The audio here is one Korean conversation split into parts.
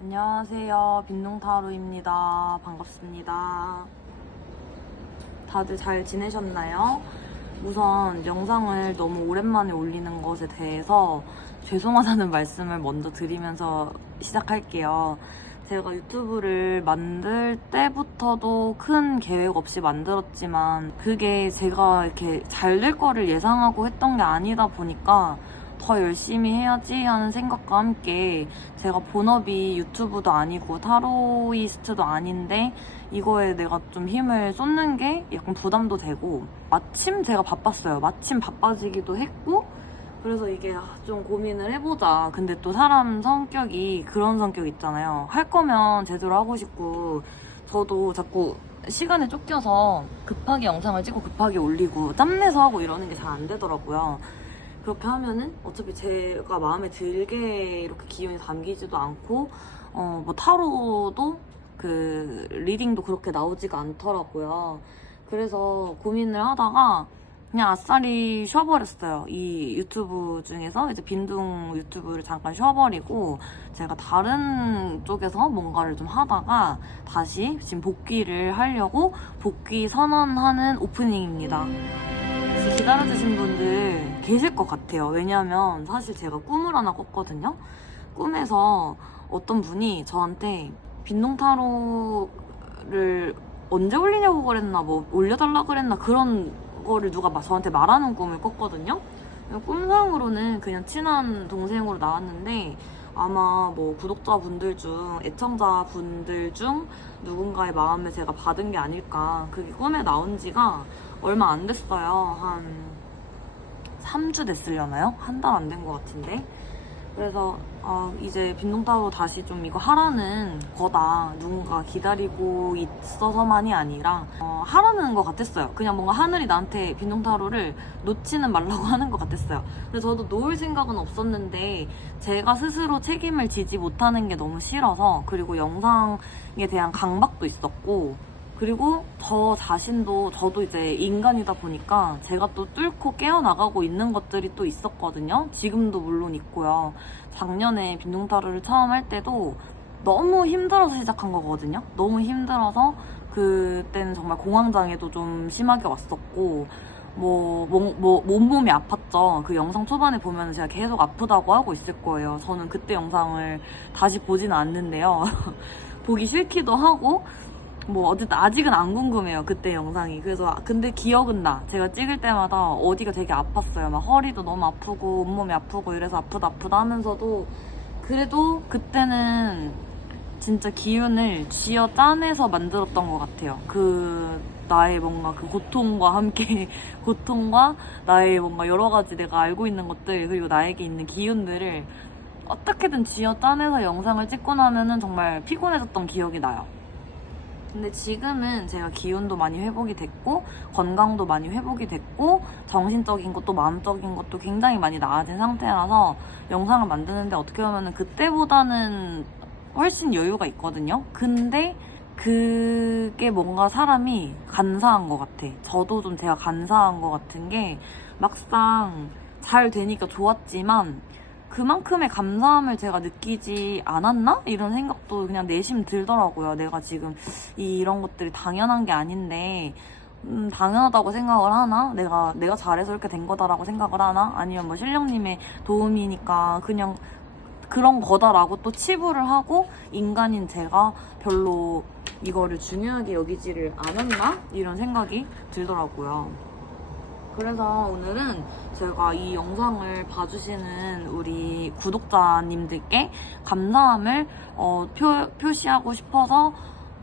안녕하세요. 빈둥타로입니다. 반갑습니다. 다들 잘 지내셨나요? 우선 영상을 너무 오랜만에 올리는 것에 대해서 죄송하다는 말씀을 먼저 드리면서 시작할게요. 제가 유튜브를 만들 때부터도 큰 계획 없이 만들었지만 그게 제가 이렇게 잘 될 거를 예상하고 했던 게 아니다 보니까 더 열심히 해야지 하는 생각과 함께 제가 본업이 유튜브도 아니고 타로이스트도 아닌데 이거에 내가 좀 힘을 쏟는 게 약간 부담도 되고 마침 제가 바빴어요. 마침 바빠지기도 했고 그래서 이게 좀 고민을 해보자. 근데 또 사람 성격이 그런 성격 있잖아요. 할 거면 제대로 하고 싶고 저도 자꾸 시간에 쫓겨서 급하게 영상을 찍고 급하게 올리고 짬내서 하고 이러는 게 잘 안 되더라고요. 그렇게 하면은 어차피 제가 마음에 들게 이렇게 기운이 담기지도 않고 뭐 타로도 그 리딩도 그렇게 나오지가 않더라고요. 그래서 고민을 하다가 그냥 아싸리 쉬어버렸어요. 이 유튜브 중에서 이제 빈둥 유튜브를 잠깐 쉬어버리고 제가 다른 쪽에서 뭔가를 좀 하다가 다시 지금 복귀를 하려고 복귀 선언하는 오프닝입니다. 기다려주신 분들 계실 것 같아요. 왜냐면 사실 제가 꿈을 하나 꿨거든요. 꿈에서 어떤 분이 저한테 빈둥타로를 언제 올리냐고 그랬나 뭐 올려달라 그랬나 그런 거를 누가 저한테 말하는 꿈을 꿨거든요. 꿈상으로는 그냥 친한 동생으로 나왔는데 아마 뭐 구독자분들 중 애청자분들 중 누군가의 마음을 제가 받은 게 아닐까. 그게 꿈에 나온 지가 얼마 안 됐어요. 한 3주 됐으려나요? 한 달 안 된 것 같은데. 그래서 이제 빈둥타로 다시 좀 이거 하라는 거다. 누군가 기다리고 있어서만이 아니라 하라는 것 같았어요. 그냥 뭔가 하늘이 나한테 빈둥타로를 놓지는 말라고 하는 것 같았어요. 그래서 저도 놓을 생각은 없었는데 제가 스스로 책임을 지지 못하는 게 너무 싫어서 그리고 영상에 대한 강박도 있었고 그리고 저 자신도 저도 이제 인간이다 보니까 제가 또 뚫고 깨어나가고 있는 것들이 또 있었거든요. 지금도 물론 있고요. 작년에 빈둥타로를 처음 할 때도 너무 힘들어서 시작한 거거든요. 너무 힘들어서 그때는 정말 공황장애도 좀 심하게 왔었고 온몸이 아팠죠. 그 영상 초반에 보면 제가 계속 아프다고 하고 있을 거예요. 저는 그때 영상을 다시 보지는 않는데요. 보기 싫기도 하고 뭐 어쨌든 아직은 안 궁금해요. 그때 영상이. 그래서 근데 기억은 나. 제가 찍을 때마다 어디가 되게 아팠어요. 막 허리도 너무 아프고 온몸이 아프고 이래서 아프다 하면서도 그래도 그때는 진짜 기운을 쥐어 짜내서 만들었던 것 같아요. 그 나의 뭔가 그 고통과 함께 고통과 나의 뭔가 여러 가지 내가 알고 있는 것들 그리고 나에게 있는 기운들을 어떻게든 쥐어 짜내서 영상을 찍고 나면은 정말 피곤해졌던 기억이 나요. 근데 지금은 제가 기운도 많이 회복이 됐고 건강도 많이 회복이 됐고 정신적인 것도 마음적인 것도 굉장히 많이 나아진 상태라서 영상을 만드는데 어떻게 보면 그때보다는 훨씬 여유가 있거든요. 근데 그게 뭔가 사람이 간사한 것 같아. 저도 좀 제가 간사한 것 같은 게 막상 잘 되니까 좋았지만 그만큼의 감사함을 제가 느끼지 않았나? 이런 생각도 그냥 내심 들더라고요. 내가 지금 이런 것들이 당연한 게 아닌데 당연하다고 생각을 하나? 내가 잘해서 이렇게 된 거다라고 생각을 하나? 아니면 뭐 신령님의 도움이니까 그냥 그런 거다라고 또 치부를 하고 인간인 제가 별로 이거를 중요하게 여기지를 않았나? 이런 생각이 들더라고요. 그래서 오늘은 제가 이 영상을 봐주시는 우리 구독자님들께 감사함을 표시하고 싶어서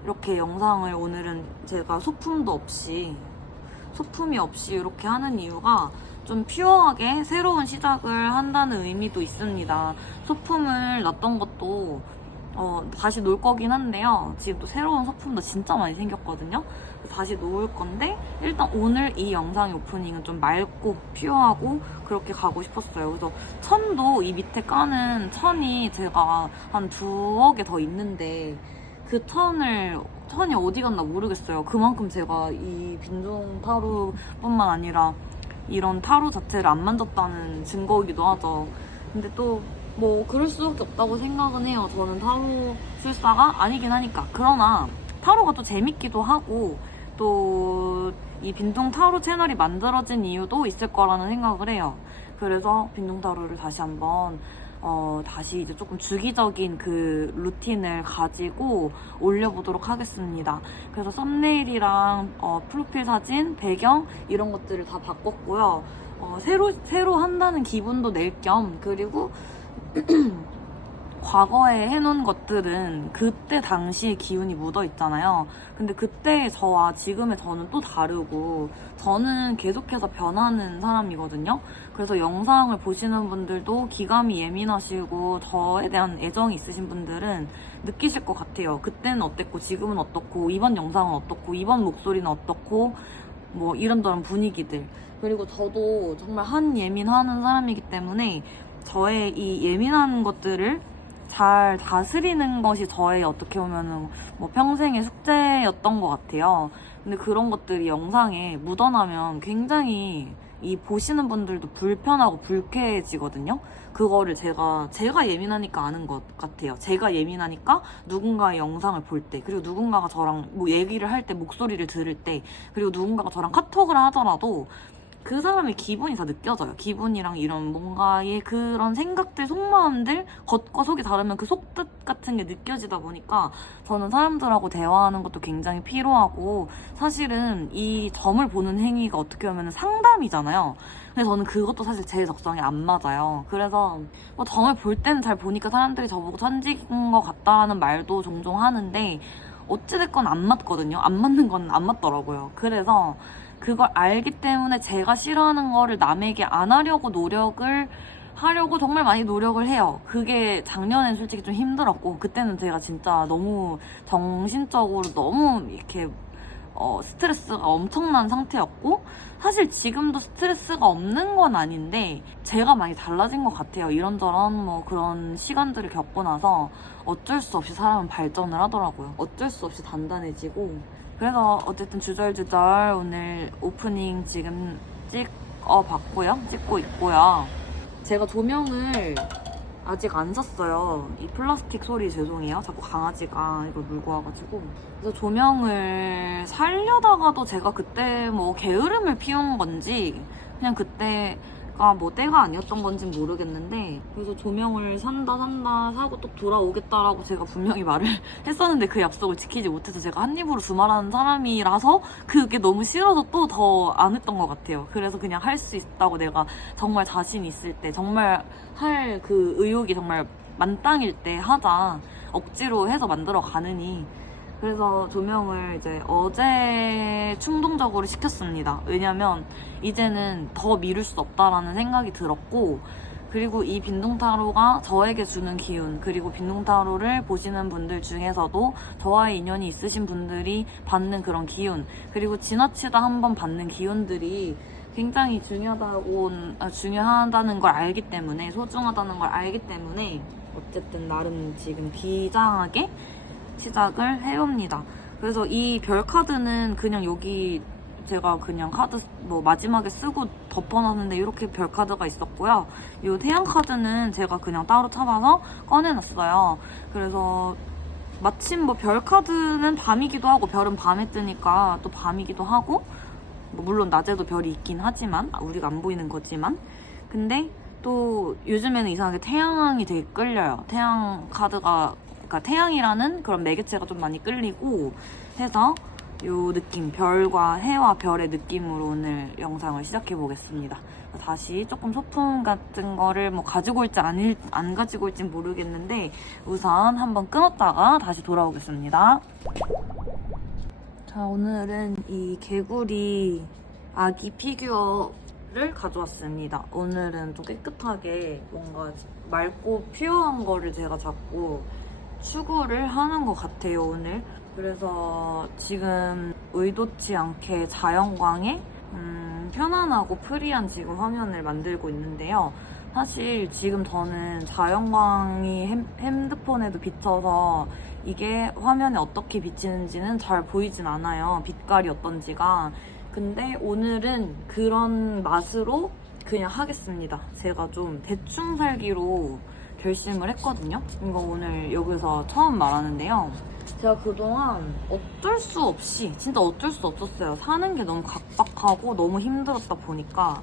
이렇게 영상을 오늘은 제가 소품이 없이 이렇게 하는 이유가 좀 퓨어하게 새로운 시작을 한다는 의미도 있습니다. 소품을 놨던 것도 다시 놓을 거긴 한데요. 지금 또 새로운 소품도 진짜 많이 생겼거든요. 다시 놓을 건데 일단 오늘 이 영상의 오프닝은 좀 맑고 퓨어하고 그렇게 가고 싶었어요. 그래서 천도 이 밑에 까는 천이 제가 한 2억에 더 있는데 그 천이 어디 갔나 모르겠어요. 그만큼 제가 이 빈둥 타로뿐만 아니라 이런 타로 자체를 안 만졌다는 증거이기도 하죠. 근데 또 뭐 그럴 수밖에 없다고 생각은 해요. 저는 타로 술사가 아니긴 하니까. 그러나 타로가 또 재밌기도 하고 또 이 빈둥 타로 채널이 만들어진 이유도 있을 거라는 생각을 해요. 그래서 빈둥 타로를 다시 한번 다시 이제 조금 주기적인 그 루틴을 가지고 올려보도록 하겠습니다. 그래서 썸네일이랑 프로필 사진, 배경 이런 것들을 다 바꿨고요. 새로 한다는 기분도 낼 겸, 그리고 과거에 해놓은 것들은 그때 당시의 기운이 묻어 있잖아요. 근데 그때의 저와 지금의 저는 또 다르고, 저는 계속해서 변하는 사람이거든요. 그래서 영상을 보시는 분들도 기감이 예민하시고 저에 대한 애정이 있으신 분들은 느끼실 것 같아요. 그때는 어땠고 지금은 어떻고 이번 영상은 어떻고 이번 목소리는 어떻고 뭐 이런저런 분위기들. 그리고 저도 정말 한예민하는 사람이기 때문에 저의 이 예민한 것들을 잘 다스리는 것이 저의 어떻게 보면은 뭐 평생의 숙제였던 것 같아요. 근데 그런 것들이 영상에 묻어나면 굉장히 이 보시는 분들도 불편하고 불쾌해지거든요. 그거를 제가 예민하니까 아는 것 같아요. 제가 예민하니까 누군가의 영상을 볼 때, 그리고 누군가가 저랑 뭐 얘기를 할 때, 목소리를 들을 때, 그리고 누군가가 저랑 카톡을 하더라도 그 사람의 기분이 다 느껴져요. 기분이랑 이런 뭔가의 그런 생각들, 속마음들, 겉과 속이 다르면 그 속뜻 같은 게 느껴지다 보니까 저는 사람들하고 대화하는 것도 굉장히 필요하고, 사실은 이 점을 보는 행위가 어떻게 보면 상담이잖아요. 근데 저는 그것도 사실 제 적성에 안 맞아요. 그래서 뭐 점을 볼 때는 잘 보니까 사람들이 저보고 천직인 것 같다는 말도 종종 하는데 어찌됐건 안 맞거든요. 안 맞는 건 안 맞더라고요. 그래서 그걸 알기 때문에 제가 싫어하는 거를 남에게 안 하려고 노력을 하려고 정말 많이 노력을 해요. 그게 작년엔 솔직히 좀 힘들었고, 그때는 제가 진짜 너무 정신적으로 너무 이렇게 스트레스가 엄청난 상태였고, 사실 지금도 스트레스가 없는 건 아닌데 제가 많이 달라진 것 같아요. 이런저런 뭐 그런 시간들을 겪고 나서 어쩔 수 없이 사람은 발전을 하더라고요. 어쩔 수 없이 단단해지고. 그래서 어쨌든 주절주절 오늘 오프닝 지금 찍고 있고요. 제가 조명을 아직 안 샀어요. 이 플라스틱 소리 죄송해요. 자꾸 강아지가 이걸 물고 와가지고. 그래서 조명을 사려다가도 제가 그때 뭐 게으름을 피운 건지 그냥 그때가 뭐 때가 아니었던 건지 모르겠는데, 그래서 조명을 산다 사고 또 돌아오겠다라고 제가 분명히 말을 했었는데 그 약속을 지키지 못해서 제가 한 입으로 두말하는 사람이라서 그게 너무 싫어서 또 더 안 했던 것 같아요. 그래서 그냥 할 수 있다고, 내가 정말 자신 있을 때, 정말 할 그 의욕이 정말 만땅일 때 하자, 억지로 해서 만들어 가느니. 그래서 조명을 이제 어제 충동적으로 시켰습니다. 왜냐면 이제는 더 미룰 수 없다라는 생각이 들었고, 그리고 이 빈둥타로가 저에게 주는 기운, 그리고 빈둥타로를 보시는 분들 중에서도 저와의 인연이 있으신 분들이 받는 그런 기운, 그리고 지나치다 한번 받는 기운들이 굉장히 중요하다는 걸 알기 때문에, 소중하다는 걸 알기 때문에 어쨌든 나름 지금 비장하게 시작을 해봅니다. 그래서 이 별 카드는 그냥 여기 제가 그냥 카드 뭐 마지막에 쓰고 덮어놨는데 이렇게 별 카드가 있었고요. 이 태양 카드는 제가 그냥 따로 찾아서 꺼내놨어요. 그래서 마침 뭐 별 카드는 밤이기도 하고, 별은 밤에 뜨니까 또 밤이기도 하고, 뭐 물론 낮에도 별이 있긴 하지만 우리가 안 보이는 거지만, 근데 또 요즘에는 이상하게 태양이 되게 끌려요. 태양 카드가, 그러니까 태양이라는 그런 매개체가 좀 많이 끌리고 해서 요 느낌, 별과 해와 별의 느낌으로 오늘 영상을 시작해 보겠습니다. 다시 조금 소품 같은 거를 뭐 가지고 올지 안 가지고 올지 모르겠는데 우선 한번 끊었다가 다시 돌아오겠습니다. 자, 오늘은 이 개구리 아기 피규어를 가져왔습니다. 오늘은 좀 깨끗하게 뭔가 맑고 퓨어한 거를 제가 자꾸 추구를 하는 것 같아요, 오늘. 그래서 지금 의도치 않게 자연광에 편안하고 프리한 지금 화면을 만들고 있는데요. 사실 지금 저는 자연광이 핸드폰에도 비쳐서 이게 화면에 어떻게 비치는지는 잘 보이진 않아요. 빛깔이 어떤지가. 근데 오늘은 그런 맛으로 그냥 하겠습니다. 제가 좀 대충 살기로 결심을 했거든요. 이거 오늘 여기서 처음 말하는데요. 제가 그동안 어쩔 수 없이, 진짜 어쩔 수 없었어요. 사는 게 너무 각박하고 너무 힘들었다 보니까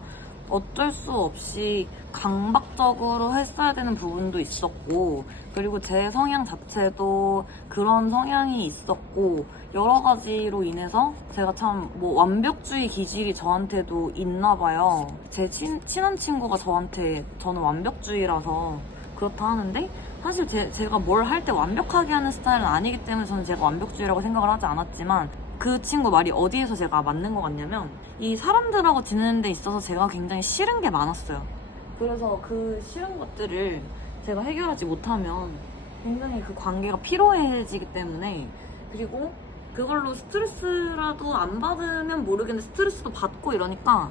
어쩔 수 없이 강박적으로 했어야 되는 부분도 있었고, 그리고 제 성향 자체도 그런 성향이 있었고, 여러 가지로 인해서 제가 참 뭐 완벽주의 기질이 저한테도 있나 봐요. 제 친한 친구가 저는 완벽주의라서 그렇다 하는데, 사실 제가 뭘 할 때 완벽하게 하는 스타일은 아니기 때문에 저는 제가 완벽주의라고 생각을 하지 않았지만, 그 친구 말이 어디에서 제가 맞는 것 같냐면, 이 사람들하고 지내는 데 있어서 제가 굉장히 싫은 게 많았어요. 그래서 그 싫은 것들을 제가 해결하지 못하면 굉장히 그 관계가 피로해지기 때문에, 그리고 그걸로 스트레스라도 안 받으면 모르겠는데 스트레스도 받고 이러니까,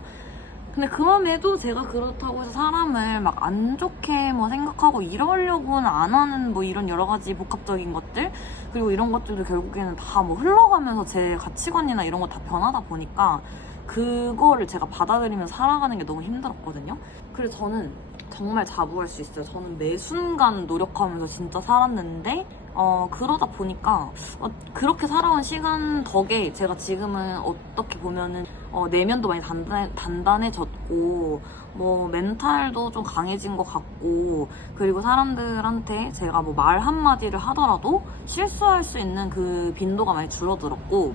근데 그럼에도 제가 그렇다고 해서 사람을 막 안 좋게 뭐 생각하고 이러려고는 안 하는 뭐 이런 여러 가지 복합적인 것들, 그리고 이런 것들도 결국에는 다 뭐 흘러가면서 제 가치관이나 이런 거 다 변하다 보니까 그거를 제가 받아들이면서 살아가는 게 너무 힘들었거든요. 그래서 저는 정말 자부할 수 있어요. 저는 매 순간 노력하면서 진짜 살았는데, 그러다 보니까 그렇게 살아온 시간 덕에 제가 지금은 어떻게 보면은 내면도 많이 단단해졌고, 뭐 멘탈도 좀 강해진 것 같고, 그리고 사람들한테 제가 뭐 말 한마디를 하더라도 실수할 수 있는 그 빈도가 많이 줄어들었고,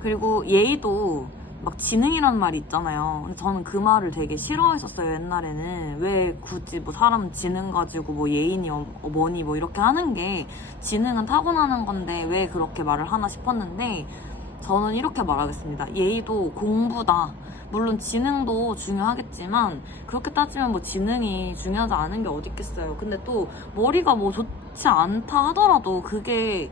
그리고 예의도 막 지능이라는 말이 있잖아요. 근데 저는 그 말을 되게 싫어했었어요, 옛날에는. 왜 굳이 뭐 사람 지능 가지고 뭐 예의니 뭐니 뭐 이렇게 하는 게, 지능은 타고나는 건데 왜 그렇게 말을 하나 싶었는데, 저는 이렇게 말하겠습니다. 예의도 공부다. 물론 지능도 중요하겠지만 그렇게 따지면 뭐 지능이 중요하지 않은 게 어디 있겠어요. 근데 또 머리가 뭐 좋지 않다 하더라도 그게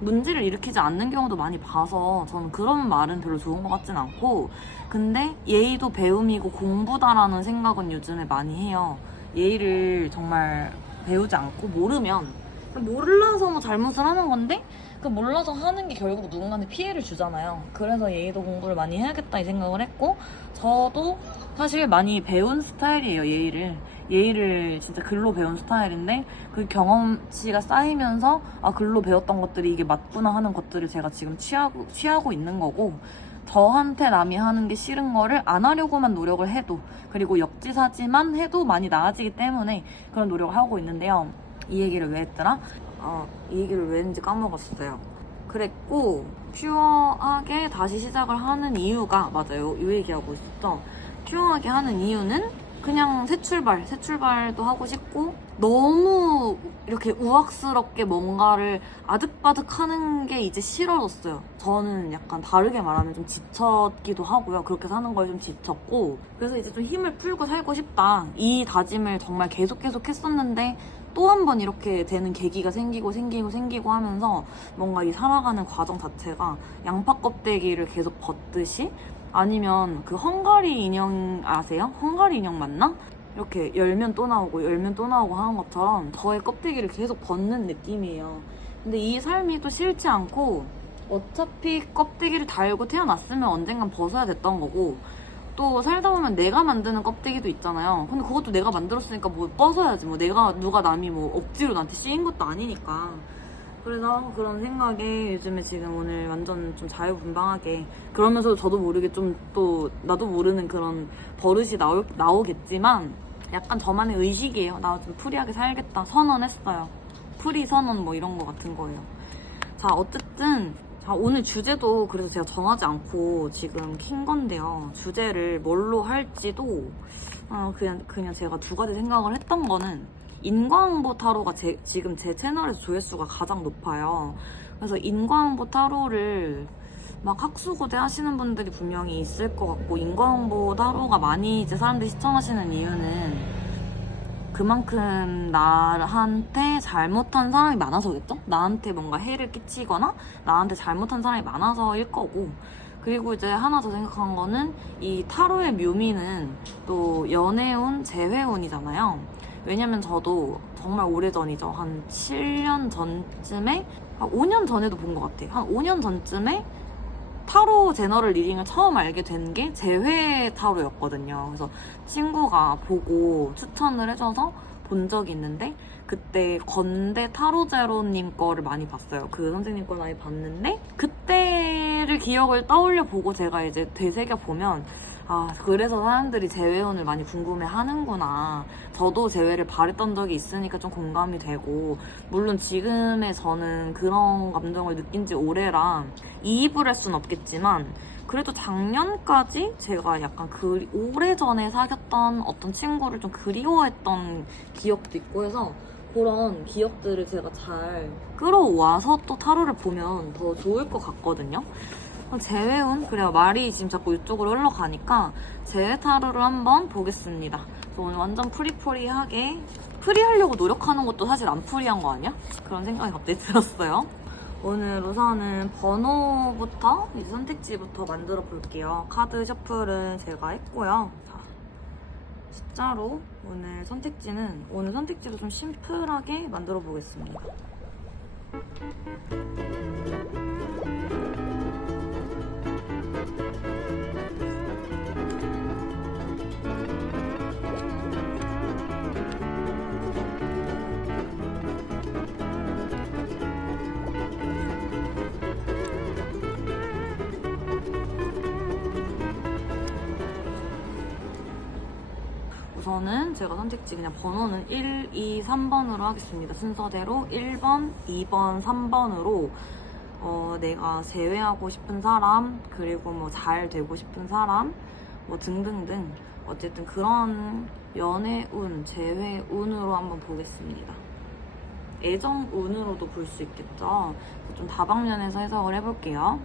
문제를 일으키지 않는 경우도 많이 봐서 저는 그런 말은 별로 좋은 것 같진 않고, 근데 예의도 배움이고 공부다라는 생각은 요즘에 많이 해요. 예의를 정말 배우지 않고 모르면, 몰라서 뭐 잘못을 하는 건데 그 몰라서 하는 게 결국 누군가한테 피해를 주잖아요. 그래서 예의도 공부를 많이 해야겠다 이 생각을 했고, 저도 사실 많이 배운 스타일이에요. 예의를 진짜 글로 배운 스타일인데, 그 경험치가 쌓이면서 글로 배웠던 것들이 이게 맞구나 하는 것들을 제가 지금 취하고 있는 거고, 저한테 남이 하는 게 싫은 거를 안 하려고만 노력을 해도, 그리고 역지사지만 해도 많이 나아지기 때문에 그런 노력을 하고 있는데요. 이 얘기를 왜 했더라? 이 얘기를 왜 했는지 까먹었어요. 그랬고, 퓨어하게 다시 시작을 하는 이유가, 맞아요, 이 얘기하고 있었죠. 퓨어하게 하는 이유는 그냥 새 출발도 하고 싶고, 너무 이렇게 우악스럽게 뭔가를 아득바득 하는 게 이제 싫어졌어요. 저는 약간 다르게 말하면 좀 지쳤기도 하고요. 그렇게 사는 걸 좀 지쳤고, 그래서 이제 좀 힘을 풀고 살고 싶다. 이 다짐을 정말 계속 했었는데, 또 한 번 이렇게 되는 계기가 생기고 하면서 뭔가 이 살아가는 과정 자체가 양파 껍데기를 계속 벗듯이, 아니면 그 헝가리 인형 아세요? 헝가리 인형 맞나? 이렇게 열면 또 나오고 하는 것처럼 저의 껍데기를 계속 벗는 느낌이에요. 근데 이 삶이 또 싫지 않고, 어차피 껍데기를 달고 태어났으면 언젠간 벗어야 됐던 거고, 또 살다 보면 내가 만드는 껍데기도 있잖아요. 근데 그것도 내가 만들었으니까 뭐 벗어야지. 뭐 누가 남이 뭐 억지로 나한테 씌인 것도 아니니까. 그래서 그런 생각에 요즘에 지금 오늘 완전 좀 자유분방하게, 그러면서 저도 모르게 좀 또 나도 모르는 그런 버릇이 나오겠지만, 약간 저만의 의식이에요. 나 좀 프리하게 살겠다 선언했어요. 프리 선언 뭐 이런 거 같은 거예요. 자, 어쨌든 오늘 주제도 그래서 제가 정하지 않고 지금 킨 건데요. 주제를 뭘로 할지도 그냥 제가 두 가지 생각을 했던 거는, 인과응보 타로가 지금 제 채널에서 조회수가 가장 높아요. 그래서 인과응보 타로를 막 학수고대 하시는 분들이 분명히 있을 것 같고, 인과응보 타로가 많이 이제 사람들이 시청하시는 이유는 그만큼 나한테 잘못한 사람이 많아서겠죠? 나한테 뭔가 해를 끼치거나 나한테 잘못한 사람이 많아서일 거고, 그리고 이제 하나 더 생각한 거는, 이 타로의 묘미는 또 연애운, 재회운이잖아요. 왜냐면 저도 정말 오래전이죠. 한 7년 전쯤에, 한 5년 전에도 본 것 같아요. 한 5년 전쯤에 타로 제너럴 리딩을 처음 알게 된 게 재회 타로였거든요. 그래서 친구가 보고 추천을 해줘서 본 적이 있는데 그때 건대 타로제로님 거를 많이 봤어요. 그 선생님 걸 많이 봤는데 그때를 기억을 떠올려 보고 제가 이제 되새겨 보면 아, 그래서 사람들이 재회운을 많이 궁금해 하는구나. 저도 재회를 바랬던 적이 있으니까 좀 공감이 되고, 물론 지금의 저는 그런 감정을 느낀 지 오래라 이입을 할 순 없겠지만, 그래도 작년까지 제가 약간 오래전에 사귀었던 어떤 친구를 좀 그리워했던 기억도 있고 해서, 그런 기억들을 제가 잘 끌어와서 또 타로를 보면 더 좋을 것 같거든요. 재회운? 그래요. 말이 지금 자꾸 이쪽으로 흘러가니까 재회 타로를 한번 보겠습니다. 그래서 오늘 완전 프리프리하게 프리하려고 노력하는 것도 사실 안 프리한 거 아니야? 그런 생각이 갑자기 들었어요. 오늘 우선은 번호부터 이제 선택지부터 만들어 볼게요. 카드 셔플은 제가 했고요. 자, 숫자로 오늘 선택지도 좀 심플하게 만들어 보겠습니다. 우선은 제가 선택지 그냥 번호는 1, 2, 3번으로 하겠습니다. 순서대로 1번, 2번, 3번으로 내가 재회하고 싶은 사람, 그리고 뭐 잘 되고 싶은 사람, 뭐 등등등 어쨌든 그런 연애운, 재회운으로 한번 보겠습니다. 애정운으로도 볼 수 있겠죠? 좀 다방면에서 해석을 해볼게요.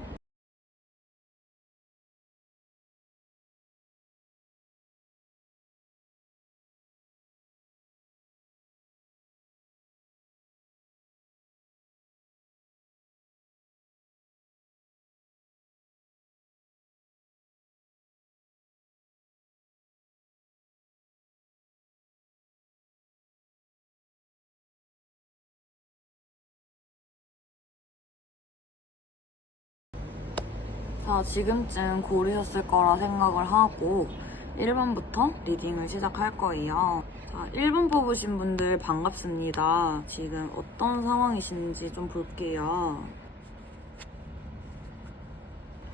자, 지금쯤 고르셨을 거라 생각을 하고 1번부터 리딩을 시작할 거예요. 자, 1번 뽑으신 분들 반갑습니다. 지금 어떤 상황이신지 좀 볼게요.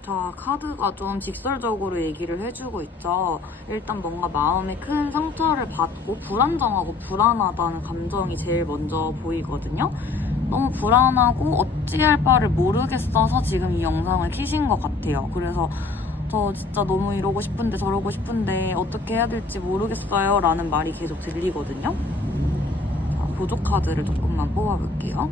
자, 카드가 좀 직설적으로 얘기를 해주고 있죠. 일단 뭔가 마음에 큰 상처를 받고 불안정하고 불안하다는 감정이 제일 먼저 보이거든요. 너무 불안하고 어찌할 바를 모르겠어서 지금 이 영상을 켜신 것 같아요. 그래서 저 진짜 너무 이러고 싶은데 저러고 싶은데 어떻게 해야 될지 모르겠어요 라는 말이 계속 들리거든요. 자, 보조 카드를 조금만 뽑아볼게요.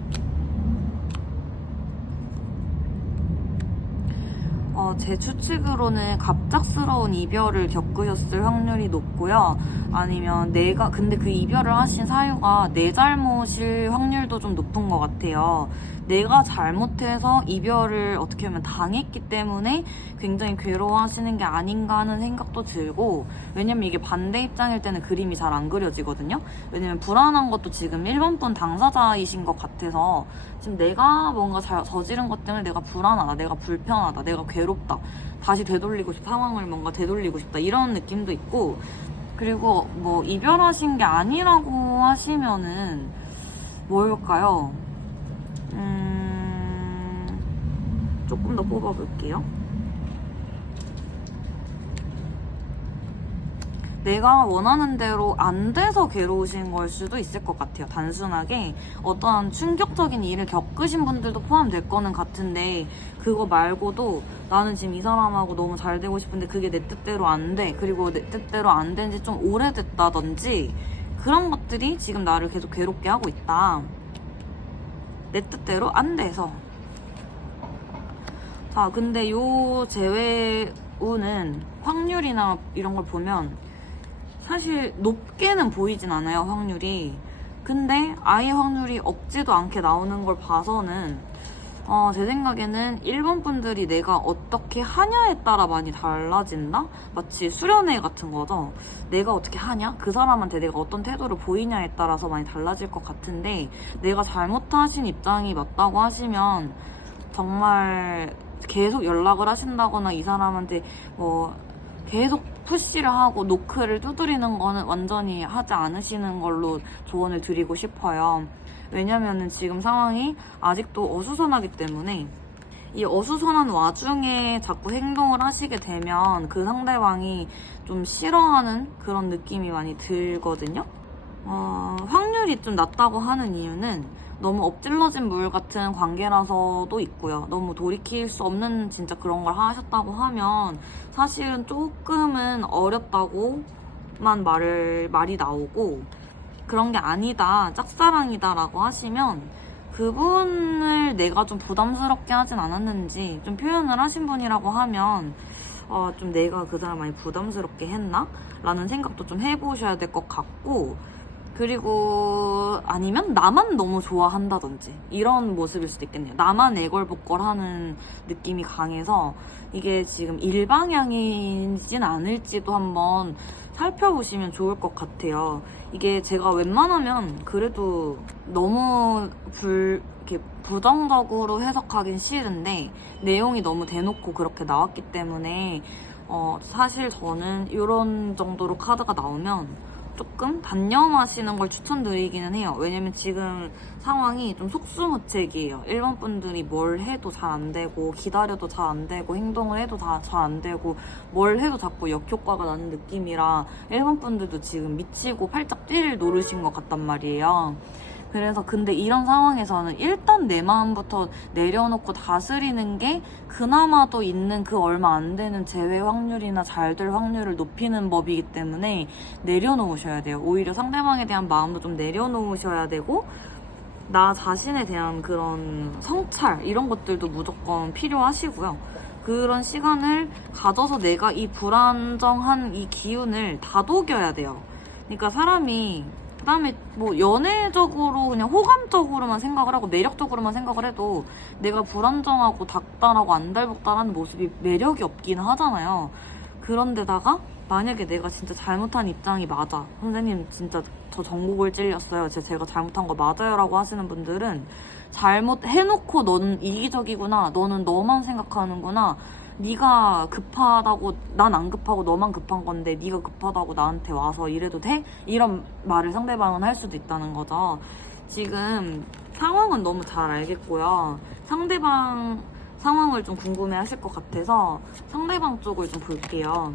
제 추측으로는 갑작스러운 이별을 겪으셨을 확률이 높고요. 아니면 근데 그 이별을 하신 사유가 내 잘못일 확률도 좀 높은 것 같아요. 내가 잘못해서 이별을 어떻게 보면 당했기 때문에 굉장히 괴로워하시는 게 아닌가 하는 생각도 들고, 왜냐면 이게 반대 입장일 때는 그림이 잘 안 그려지거든요. 왜냐면 불안한 것도 지금 1번분 당사자이신 것 같아서 지금 내가 뭔가 저지른 것 때문에 내가 불안하다, 내가 불편하다, 내가 괴롭다, 다시 상황을 뭔가 되돌리고 싶다 이런 느낌도 있고, 그리고 뭐 이별하신 게 아니라고 하시면은 뭘까요? 조금 더 뽑아볼게요. 내가 원하는 대로 안 돼서 괴로우신 걸 수도 있을 것 같아요. 단순하게 어떠한 충격적인 일을 겪으신 분들도 포함될 거는 같은데, 그거 말고도 나는 지금 이 사람하고 너무 잘 되고 싶은데 그게 내 뜻대로 안 돼. 그리고 내 뜻대로 안 된 지 좀 오래됐다든지 그런 것들이 지금 나를 계속 괴롭게 하고 있다. 내 뜻대로 안 돼서. 자, 근데 요 재회운은 확률이나 이런 걸 보면 사실 높게는 보이진 않아요, 확률이. 근데 아예 확률이 없지도 않게 나오는 걸 봐서는 제 생각에는 1번 분들이 내가 어떻게 하냐에 따라 많이 달라진다? 마치 수련회 같은 거죠. 내가 어떻게 하냐? 그 사람한테 내가 어떤 태도를 보이냐에 따라서 많이 달라질 것 같은데, 내가 잘못하신 입장이 맞다고 하시면 정말 계속 연락을 하신다거나 이 사람한테 뭐 계속 푸시를 하고 노크를 두드리는 거는 완전히 하지 않으시는 걸로 조언을 드리고 싶어요. 왜냐면은 지금 상황이 아직도 어수선하기 때문에 이 어수선한 와중에 자꾸 행동을 하시게 되면 그 상대방이 좀 싫어하는 그런 느낌이 많이 들거든요. 확률이 좀 낮다고 하는 이유는 너무 엎질러진 물 같은 관계라서도 있고요. 너무 돌이킬 수 없는 진짜 그런 걸 하셨다고 하면 사실은 조금은 어렵다고만 말이 나오고, 그런 게 아니다, 짝사랑이다 라고 하시면 그분을 내가 좀 부담스럽게 하진 않았는지 좀 표현을 하신 분이라고 하면 좀 내가 그 사람 많이 부담스럽게 했나? 라는 생각도 좀 해보셔야 될 것 같고, 그리고 아니면 나만 너무 좋아한다든지 이런 모습일 수도 있겠네요. 나만 애걸복걸하는 느낌이 강해서 이게 지금 일방향이진 않을지도 한번 살펴보시면 좋을 것 같아요. 이게 제가 웬만하면 그래도 너무 이렇게 부정적으로 해석하긴 싫은데 내용이 너무 대놓고 그렇게 나왔기 때문에 사실 저는 이런 정도로 카드가 나오면 조금 단념하시는 걸 추천드리기는 해요. 왜냐면 지금 상황이 좀 속수무책이에요. 일본 분들이 뭘 해도 잘 안 되고, 기다려도 잘 안 되고, 행동을 해도 잘 안 되고, 뭘 해도 자꾸 역효과가 나는 느낌이라 일본 분들도 지금 미치고 팔짝 뛸 노릇인 것 같단 말이에요. 그래서 근데 이런 상황에서는 일단 내 마음부터 내려놓고 다스리는 게 그나마도 있는 그 얼마 안 되는 재회 확률이나 잘 될 확률을 높이는 법이기 때문에 내려놓으셔야 돼요. 오히려 상대방에 대한 마음도 좀 내려놓으셔야 되고, 나 자신에 대한 그런 성찰 이런 것들도 무조건 필요하시고요. 그런 시간을 가져서 내가 이 불안정한 이 기운을 다독여야 돼요. 그러니까 사람이 그다음에 뭐 연애적으로 그냥 호감적으로만 생각을 하고 매력적으로만 생각을 해도 내가 불안정하고 닥달하고 안달복달하는 모습이 매력이 없긴 하잖아요. 그런데다가 만약에 내가 진짜 잘못한 입장이 맞아, 선생님 진짜 저 정복을 찔렸어요, 제가 잘못한 거 맞아요 라고 하시는 분들은 잘못해놓고 너는 이기적이구나, 너는 너만 생각하는구나, 네가 급하다고 난 안 급하고 너만 급한 건데 네가 급하다고 나한테 와서 이래도 돼? 이런 말을 상대방은 할 수도 있다는 거죠. 지금 상황은 너무 잘 알겠고요. 상대방 상황을 좀 궁금해 하실 것 같아서 상대방 쪽을 좀 볼게요.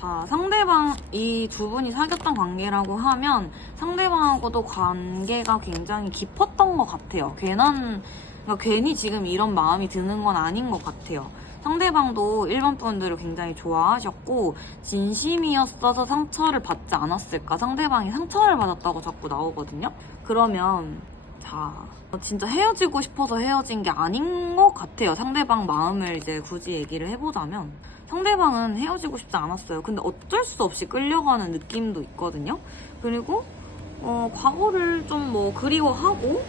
자, 상대방, 이 두 분이 사귀었던 관계라고 하면 상대방하고도 관계가 굉장히 깊었던 것 같아요. 그러니까 괜히 지금 이런 마음이 드는 건 아닌 것 같아요. 상대방도 일본 분들을 굉장히 좋아하셨고 진심이었어서 상처를 받지 않았을까? 상대방이 상처를 받았다고 자꾸 나오거든요. 그러면 자, 진짜 헤어지고 싶어서 헤어진 게 아닌 것 같아요. 상대방 마음을 이제 굳이 얘기를 해보자면 상대방은 헤어지고 싶지 않았어요. 근데 어쩔 수 없이 끌려가는 느낌도 있거든요. 그리고 과거를 좀 뭐 그리워하고,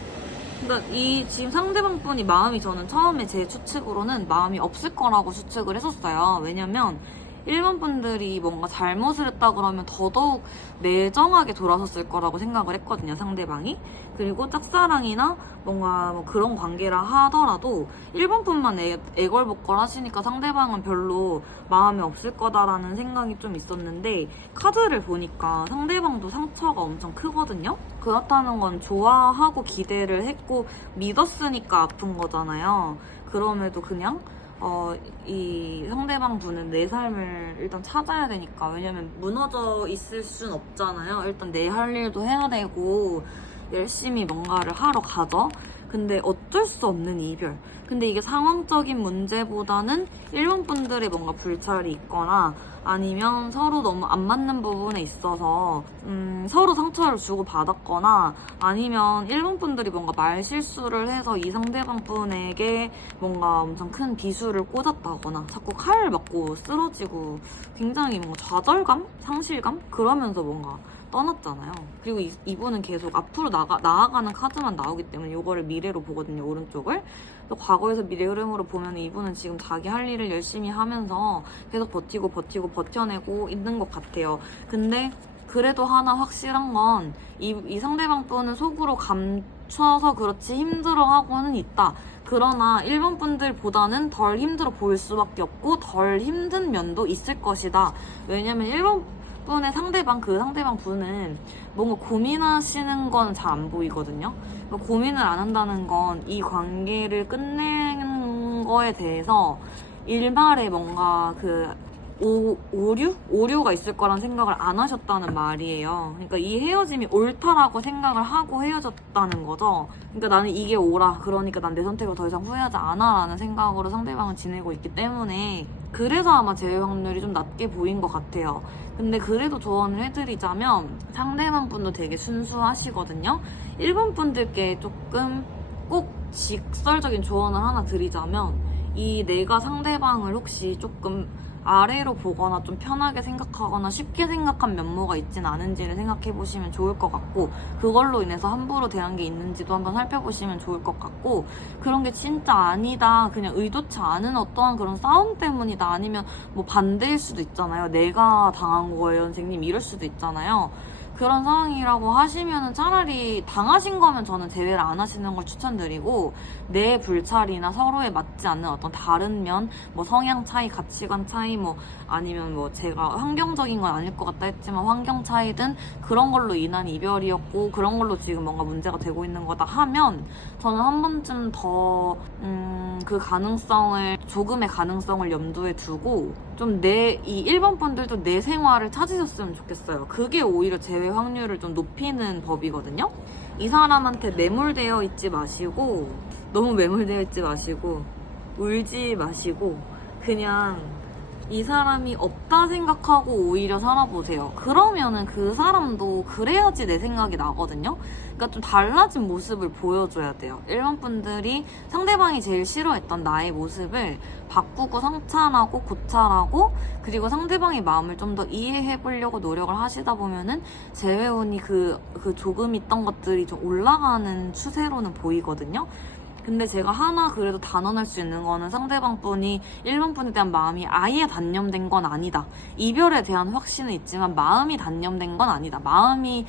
그러니까 이 지금 상대방 분이 마음이, 저는 처음에 제 추측으로는 마음이 없을 거라고 추측을 했었어요. 왜냐면 일본 분들이 뭔가 잘못을 했다 그러면 더더욱 매정하게 돌아섰을 거라고 생각을 했거든요, 상대방이. 그리고 짝사랑이나 뭔가 뭐 그런 관계라 하더라도 일본 분만 애걸복걸 하시니까 상대방은 별로 마음이 없을 거다라는 생각이 좀 있었는데, 카드를 보니까 상대방도 상처가 엄청 크거든요. 그렇다는 건 좋아하고 기대를 했고 믿었으니까 아픈 거잖아요. 그럼에도 그냥 이 상대방 분은 내 삶을 일단 찾아야 되니까, 왜냐면 무너져 있을 순 없잖아요. 일단 내 할 일도 해야 되고 열심히 뭔가를 하러 가죠. 근데 어쩔 수 없는 이별. 근데 이게 상황적인 문제보다는 일본 분들의 뭔가 불찰이 있거나 아니면 서로 너무 안 맞는 부분에 있어서 서로 상처를 주고 받았거나, 아니면 일본 분들이 뭔가 말 실수를 해서 이 상대방 분에게 뭔가 엄청 큰 비수를 꽂았다거나 자꾸 칼을 맞고 쓰러지고 굉장히 뭔가 좌절감? 상실감? 그러면서 뭔가 떠났잖아요. 그리고 이분은 계속 앞으로 나아가는 카드만 나오기 때문에 이거를 미래로 보거든요, 오른쪽을. 또 과거에서 미래 흐름으로 보면 이분은 지금 자기 할 일을 열심히 하면서 계속 버텨내고 있는 것 같아요. 근데 그래도 하나 확실한 건 이 상대방 분은 속으로 감춰서 그렇지 힘들어하고는 있다. 그러나 1번 분들보다는 덜 힘들어 보일 수밖에 없고 덜 힘든 면도 있을 것이다. 왜냐면 1번 분의 상대방, 그 상대방 분은 뭔가 고민하시는 건 잘 안 보이거든요. 고민을 안 한다는 건 이 관계를 끝내는 거에 대해서 일말에 뭔가 오류가 있을 거란 생각을 안 하셨다는 말이에요. 그러니까 이 헤어짐이 옳다라고 생각을 하고 헤어졌다는 거죠. 그러니까 나는 이게 옳아. 그러니까 난 내 선택을 더 이상 후회하지 않아. 라는 생각으로 상대방을 지내고 있기 때문에 그래서 아마 재회 확률이 좀 낮게 보인 것 같아요. 근데 그래도 조언을 해드리자면 상대방 분도 되게 순수하시거든요. 1번 분들께 조금 꼭 직설적인 조언을 하나 드리자면 이 내가 상대방을 혹시 조금 아래로 보거나 좀 편하게 생각하거나 쉽게 생각한 면모가 있진 않은지를 생각해 보시면 좋을 것 같고 그걸로 인해서 함부로 대한 게 있는지도 한번 살펴보시면 좋을 것 같고 그런 게 진짜 아니다 그냥 의도치 않은 어떠한 그런 싸움 때문이다 아니면 뭐 반대일 수도 있잖아요. 내가 당한 거예요 선생님 이럴 수도 있잖아요. 그런 상황이라고 하시면은 차라리 당하신 거면 저는 재회를 안 하시는 걸 추천드리고 내 불찰이나 서로에 맞지 않는 어떤 다른 면, 뭐 성향 차이, 가치관 차이, 뭐 아니면 뭐 제가 환경적인 건 아닐 것 같다 했지만 환경 차이든 그런 걸로 인한 이별이었고 그런 걸로 지금 뭔가 문제가 되고 있는 거다 하면 저는 한 번쯤 더 그 가능성을 조금의 가능성을 염두에 두고 좀 이 1번 분들도 내 생활을 찾으셨으면 좋겠어요. 그게 오히려 재회 확률을 좀 높이는 법이거든요. 이 사람한테 매몰되어 있지 마시고 너무 매몰되어 있지 마시고 울지 마시고 그냥 이 사람이 없다 생각하고 오히려 살아보세요. 그러면은 그 사람도 그래야지 내 생각이 나거든요. 그러니까 좀 달라진 모습을 보여줘야 돼요. 1번 분들이 상대방이 제일 싫어했던 나의 모습을 바꾸고 성찰하고 고찰하고 그리고 상대방의 마음을 좀 더 이해해보려고 노력을 하시다 보면은 재회운이 그 조금 있던 것들이 좀 올라가는 추세로는 보이거든요. 근데 제가 하나 그래도 단언할 수 있는 거는 상대방 분이 1번 분에 대한 마음이 아예 단념된 건 아니다. 이별에 대한 확신은 있지만 마음이 단념된 건 아니다. 마음이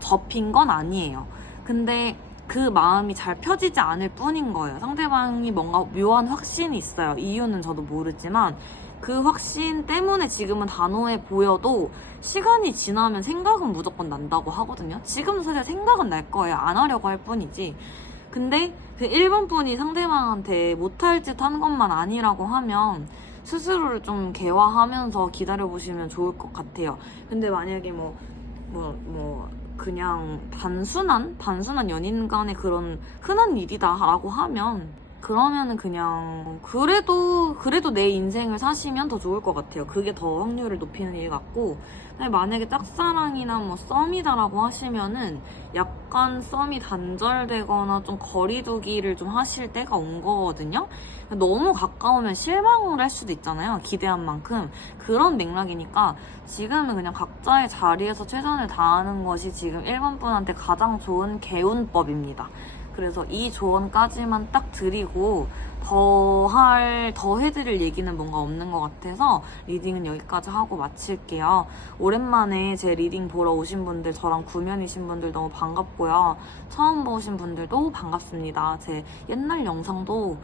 접힌 건 아니에요. 근데 그 마음이 잘 펴지지 않을 뿐인 거예요. 상대방이 뭔가 묘한 확신이 있어요. 이유는 저도 모르지만 그 확신 때문에 지금은 단호해 보여도 시간이 지나면 생각은 무조건 난다고 하거든요. 지금도 사실 생각은 날 거예요. 안 하려고 할 뿐이지. 근데 그 1번 분이 상대방한테 못할 짓 한 것만 아니라고 하면 스스로를 좀 개화하면서 기다려보시면 좋을 것 같아요. 근데 만약에 그냥 단순한 연인 간의 그런 흔한 일이다라고 하면 그러면은 그냥 그래도 내 인생을 사시면 더 좋을 것 같아요. 그게 더 확률을 높이는 일 같고 만약에 짝사랑이나 뭐 썸이다라고 하시면은 약간 썸이 단절되거나 좀 거리두기를 좀 하실 때가 온 거거든요. 너무 가까우면 실망을 할 수도 있잖아요. 기대한 만큼. 그런 맥락이니까 지금은 그냥 각자의 자리에서 최선을 다하는 것이 지금 1번 분한테 가장 좋은 개운법입니다. 그래서 이 조언까지만 딱 드리고 더 해드릴 얘기는 뭔가 없는 것 같아서 리딩은 여기까지 하고 마칠게요. 오랜만에 제 리딩 보러 오신 분들, 저랑 구면이신 분들 너무 반갑고요. 처음 보신 분들도 반갑습니다. 제 옛날 영상도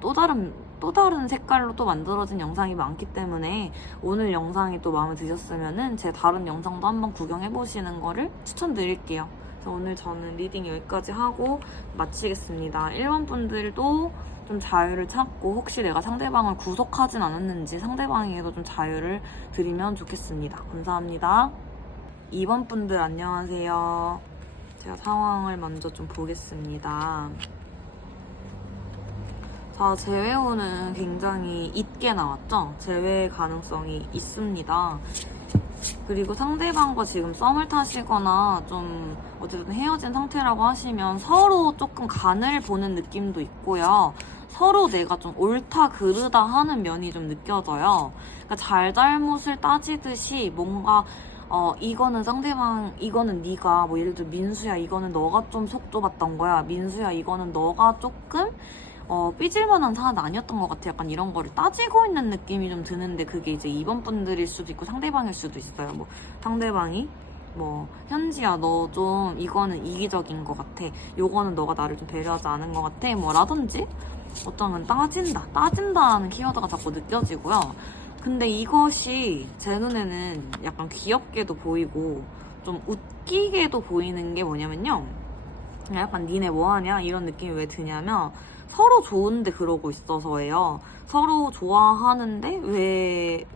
또 다른 색깔로 또 만들어진 영상이 많기 때문에 오늘 영상이 또 마음에 드셨으면은 제 다른 영상도 한번 구경해보시는 거를 추천드릴게요. 오늘 저는 리딩 여기까지 하고 마치겠습니다. 1번 분들도 좀 자유를 찾고 혹시 내가 상대방을 구속하진 않았는지 상대방에게도 좀 자유를 드리면 좋겠습니다. 감사합니다. 2번 분들 안녕하세요. 제가 상황을 먼저 좀 보겠습니다. 자, 재회운은 굉장히 잇게 나왔죠? 재회 가능성이 있습니다. 그리고 상대방과 지금 썸을 타시거나 좀 어쨌든 헤어진 상태라고 하시면 서로 조금 간을 보는 느낌도 있고요. 서로 내가 좀 옳다 그르다 하는 면이 좀 느껴져요. 그러니까 잘잘못을 따지듯이 뭔가 이거는 네가 뭐 예를 들어 민수야 이거는 너가 좀 속 좁았던 거야. 민수야 이거는 너가 조금 삐질만한 사안 아니었던 것 같아. 약간 이런 거를 따지고 있는 느낌이 좀 드는데 그게 이제 2번 분들일 수도 있고 상대방일 수도 있어요. 뭐 상대방이 뭐 현지야 너 좀 이거는 이기적인 것 같아, 요거는 너가 나를 좀 배려하지 않은 것 같아, 뭐 라든지 어쩌면 따진다는 키워드가 자꾸 느껴지고요. 근데 이것이 제 눈에는 약간 귀엽게도 보이고 좀 웃기게도 보이는 게 뭐냐면요, 그냥 약간 니네 뭐하냐 이런 느낌이 왜 드냐면 서로 좋은데 그러고 있어서예요. 서로 좋아하는데 왜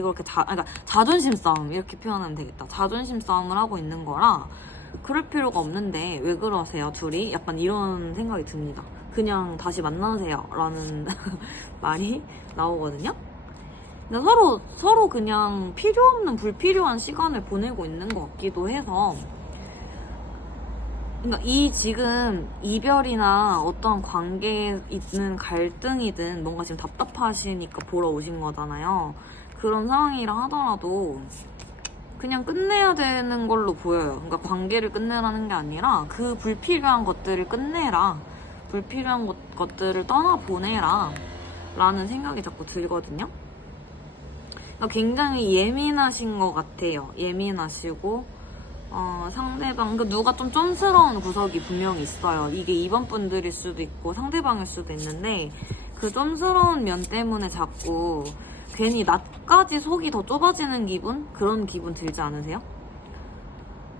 그렇게 그러니까 자존심 싸움 이렇게 표현하면 되겠다. 자존심 싸움을 하고 있는 거라 그럴 필요가 없는데 왜 그러세요 둘이? 약간 이런 생각이 듭니다. 그냥 다시 만나세요 라는 말이 나오거든요. 근데 서로 그냥 필요 없는 불필요한 시간을 보내고 있는 것 같기도 해서, 그러니까 이 지금 이별이나 어떤 관계에 있는 갈등이든 뭔가 지금 답답하시니까 보러 오신 거잖아요. 그런 상황이라 하더라도 그냥 끝내야 되는 걸로 보여요. 그러니까 관계를 끝내라는 게 아니라 그 불필요한 것들을 끝내라, 불필요한 것들을 떠나보내라 라는 생각이 자꾸 들거든요. 그러니까 굉장히 예민하신 것 같아요. 예민하시고 상대방, 그 누가 좀 쫌스러운 구석이 분명히 있어요. 이게 이번 분들일 수도 있고 상대방일 수도 있는데 그 쫌스러운 면 때문에 자꾸 괜히 나까지 속이 더 좁아지는 기분? 그런 기분 들지 않으세요?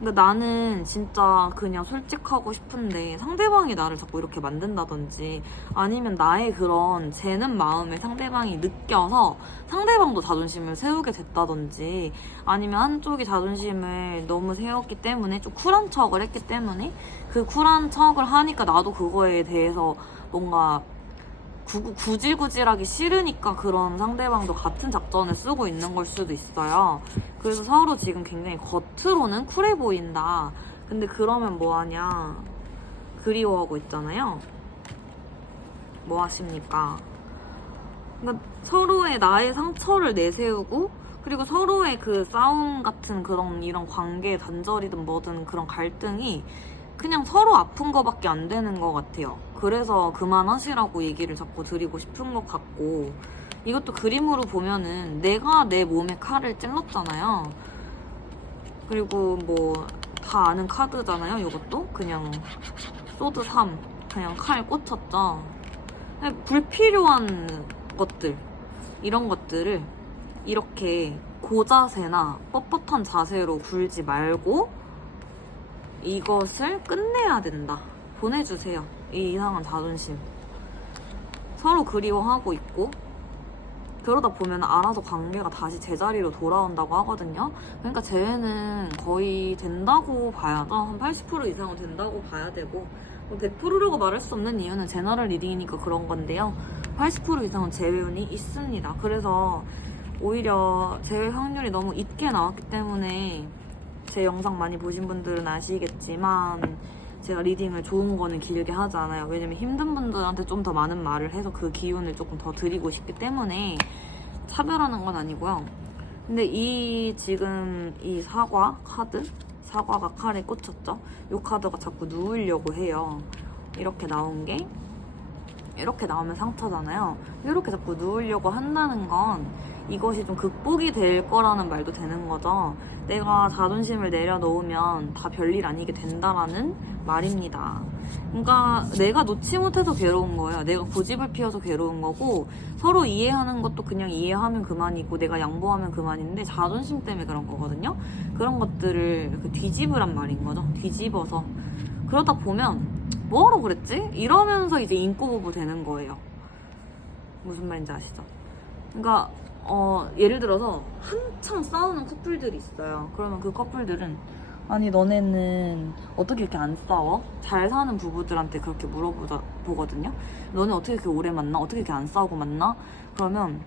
그러니까 나는 진짜 그냥 솔직하고 싶은데 상대방이 나를 자꾸 이렇게 만든다든지, 아니면 나의 그런 재는 마음을 상대방이 느껴서 상대방도 자존심을 세우게 됐다든지, 아니면 한쪽이 자존심을 너무 세웠기 때문에 좀 쿨한 척을 했기 때문에 그 쿨한 척을 하니까 나도 그거에 대해서 뭔가 구질구질하기 싫으니까 그런 상대방도 같은 작전을 쓰고 있는 걸 수도 있어요. 그래서 서로 지금 굉장히 겉으로는 쿨해 보인다. 근데 그러면 뭐하냐? 그리워하고 있잖아요. 뭐 하십니까? 그러니까 서로의 나의 상처를 내세우고, 그리고 서로의 그 싸움 같은 그런 이런 관계 단절이든 뭐든 그런 갈등이 그냥 서로 아픈 거밖에 안 되는 것 같아요. 그래서 그만하시라고 얘기를 자꾸 드리고 싶은 것 같고, 이것도 그림으로 보면은 내가 내 몸에 칼을 찔렀잖아요. 그리고 뭐 다 아는 카드잖아요. 이것도 그냥 소드 3 그냥 칼 꽂혔죠. 그냥 불필요한 것들, 이런 것들을 이렇게 고자세나 뻣뻣한 자세로 굴지 말고 이것을 끝내야 된다. 보내주세요. 이 이상한 자존심. 서로 그리워하고 있고, 그러다 보면 알아서 관계가 다시 제자리로 돌아온다고 하거든요. 그러니까 재회는 거의 된다고 봐야죠. 한 80% 이상은 된다고 봐야 되고, 100%라고 말할 수 없는 이유는 제너럴 리딩이니까 그런 건데요. 80% 이상은 재회운이 있습니다. 그래서 오히려 재회 확률이 너무 있게 나왔기 때문에 제 영상 많이 보신 분들은 아시겠지만 제가 리딩을 좋은 거는 길게 하지 않아요. 왜냐면 힘든 분들한테 좀 더 많은 말을 해서 그 기운을 조금 더 드리고 싶기 때문에 차별하는 건 아니고요. 근데 지금 이 사과 카드, 사과가 칼에 꽂혔죠? 이 카드가 자꾸 누우려고 해요. 이렇게 나온 게, 이렇게 나오면 상처잖아요. 이렇게 자꾸 누우려고 한다는 건 이것이 좀 극복이 될 거라는 말도 되는 거죠. 내가 자존심을 내려놓으면 다 별일 아니게 된다라는 말입니다. 그러니까 내가 놓지 못해서 괴로운 거예요. 내가 고집을 피워서 괴로운 거고, 서로 이해하는 것도 그냥 이해하면 그만이고 내가 양보하면 그만인데 자존심 때문에 그런 거거든요. 그런 것들을 이렇게 뒤집으란 말인 거죠. 뒤집어서. 그러다 보면 뭐하러 그랬지? 이러면서 이제 인꼬부부 되는 거예요. 무슨 말인지 아시죠? 그러니까 예를 들어서 한창 싸우는 커플들이 있어요. 그러면 그 커플들은 아니 너네는 어떻게 이렇게 안 싸워? 잘 사는 부부들한테 그렇게 물어보거든요. 너네 어떻게 이렇게 오래 만나? 어떻게 이렇게 안 싸우고 만나? 그러면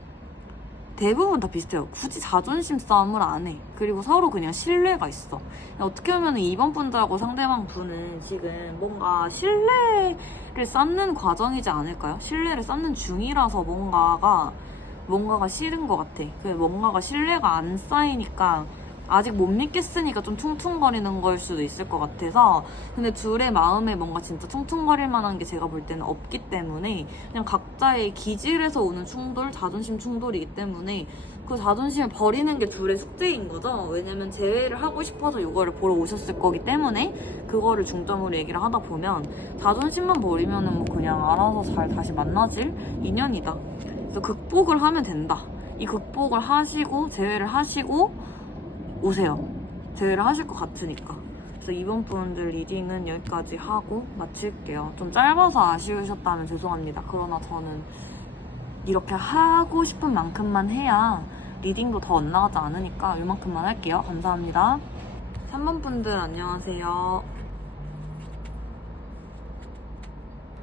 대부분 다 비슷해요. 굳이 자존심 싸움을 안 해. 그리고 서로 그냥 신뢰가 있어. 어떻게 보면 이번 분들하고 상대방 분은 지금 뭔가 신뢰를 쌓는 과정이지 않을까요? 신뢰를 쌓는 중이라서 뭔가가 싫은 것 같아. 그 뭔가가 신뢰가 안 쌓이니까 아직 못 믿겠으니까 좀 퉁퉁거리는 걸 수도 있을 것 같아서. 근데 둘의 마음에 뭔가 진짜 퉁퉁거릴 만한 게 제가 볼 때는 없기 때문에 그냥 각자의 기질에서 오는 충돌, 자존심 충돌이기 때문에 그 자존심을 버리는 게 둘의 숙제인 거죠. 왜냐면 재회를 하고 싶어서 이거를 보러 오셨을 거기 때문에 그거를 중점으로 얘기를 하다 보면 자존심만 버리면은 뭐 그냥 알아서 잘 다시 만나질 인연이다. 그래서 극복을 하면 된다. 이 극복을 하시고 재회를 하시고 오세요. 재회를 하실 것 같으니까. 그래서 이번 분들 리딩은 여기까지 하고 마칠게요. 좀 짧아서 아쉬우셨다면 죄송합니다. 그러나 저는 이렇게 하고 싶은 만큼만 해야 리딩도 더 엇나가지 않으니까 이만큼만 할게요. 감사합니다. 3번 분들 안녕하세요.